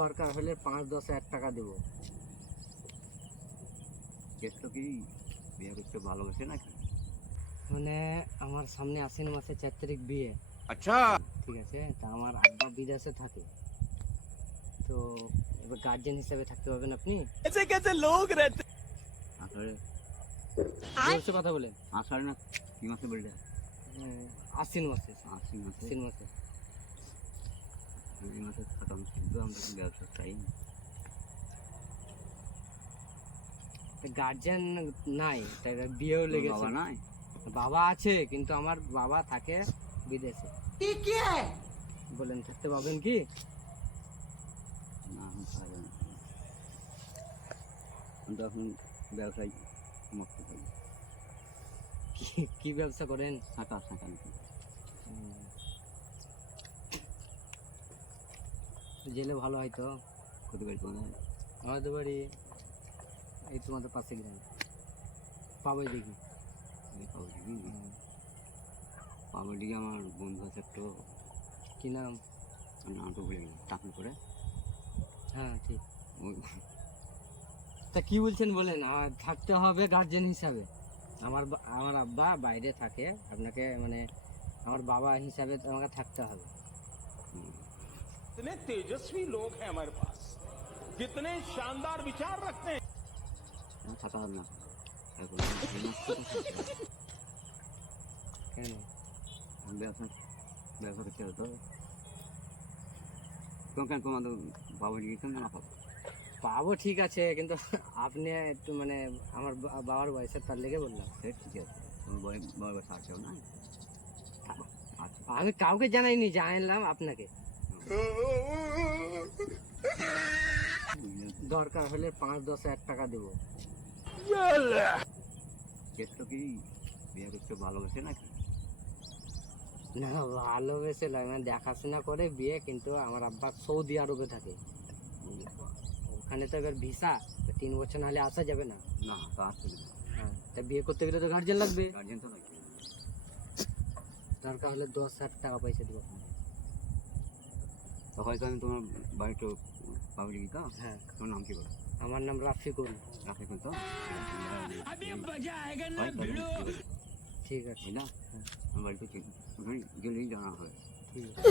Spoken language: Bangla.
দরকার হলে 5-10 হাজার টাকা দেবো। কেসটা কি বিয়ে করতে ভালোবাসে নাকি? মানে আমার সামনে আশ্বিন মাসে 4 তারিখ বিয়ে। আচ্ছা, ঠিক আছে, তা আমার আব্বা বিদেশে থাকে, তো এবার গার্জেন হিসেবে থাকতে পারবেন আপনি? আসলে জোরসে কথা বলেন। আসলে না কি মাসে বললে? আশ্বিন মাসে। আশ্বিন মাসে। আশ্বিন মাসে এই মাসে থাকা কিন্তু আমরা ব্যবসা চাই। গার্জেন নাই, তাই বিয়েও বাবা লেগেছে। নাই? বাবা আছে, কিন্তু আমার বাবা থাকে বিদেশে। বলেন থাকতে পারবেন কি? না, আমি পারবো না। আমি তো এখন ব্যবসায় মুক্ত করি। কি ব্যবসা করেন? শাঁখা নাকি জেলে ভালো হয় তো। কোথায় বাড়ি তোমাদের? আমাদের বাড়ি এই তোমাদের পাশে গ্রাম, পাবে দেখি। পাবলিক দিকে আমার বন্ধু আছে একটু, কি নাম? নামটা ভুলে গেলাম, চাকরি করে। হ্যাঁ ঠিক। ওই তা কি বলছেন বলেন, আমার থাকতে হবে গার্জেন হিসাবে। আমার আব্বা বাইরে থাকে, আপনাকে মানে আমার বাবা হিসাবে আমাকে থাকতে হবে। कितने तेजस्वी लोग हैं हमारे पास, कितने शानदार विचार रखते हैं। থাকা হবে না এখন। কেন? ব্যবসা ব্যবসা করতে হতো। কেন তোমাদের বাবা গিয়েছেন না পাবো? পাবো ঠিক আছে, কিন্তু আপনি একটু মানে আমার বাবার বয়সের তার লেগে বললাম। সে ঠিক আছে, তোমার বাবার বাসা আছেও না? আচ্ছা, আমি কাউকে জানাইনি, জানাইলাম আপনাকে। দরকার হলে 5-10 হাজার টাকা দেবো। কেসটা কি বিয়ে করতে ভালোবাসে নাকি? না, ভালোবেসে লাগে না, দেখাশোনা করে বিয়ে, কিন্তু আমার আব্বা সৌদি আরবে থাকে, ওখানে তো এবার ভিসা 3 বছর নাহলে আসা যাবে না। না, তা আসলে না। হ্যাঁ, তা বিয়ে করতে গেলে তো গার্জেন লাগবে। গার্জেন তো নাকি? দরকার হলে 10 হাজার টাকা পয়সা দেবো। তো হয়তো আমি তোমার বাড়িতে পাবলিক তো। হ্যাঁ, তোমার নাম কি বলো? আমার নাম রাফিকুল। রাখে তো ঠিক আছে না, আমার বাড়িতে গেলেই জানা হয়। ঠিক আছে।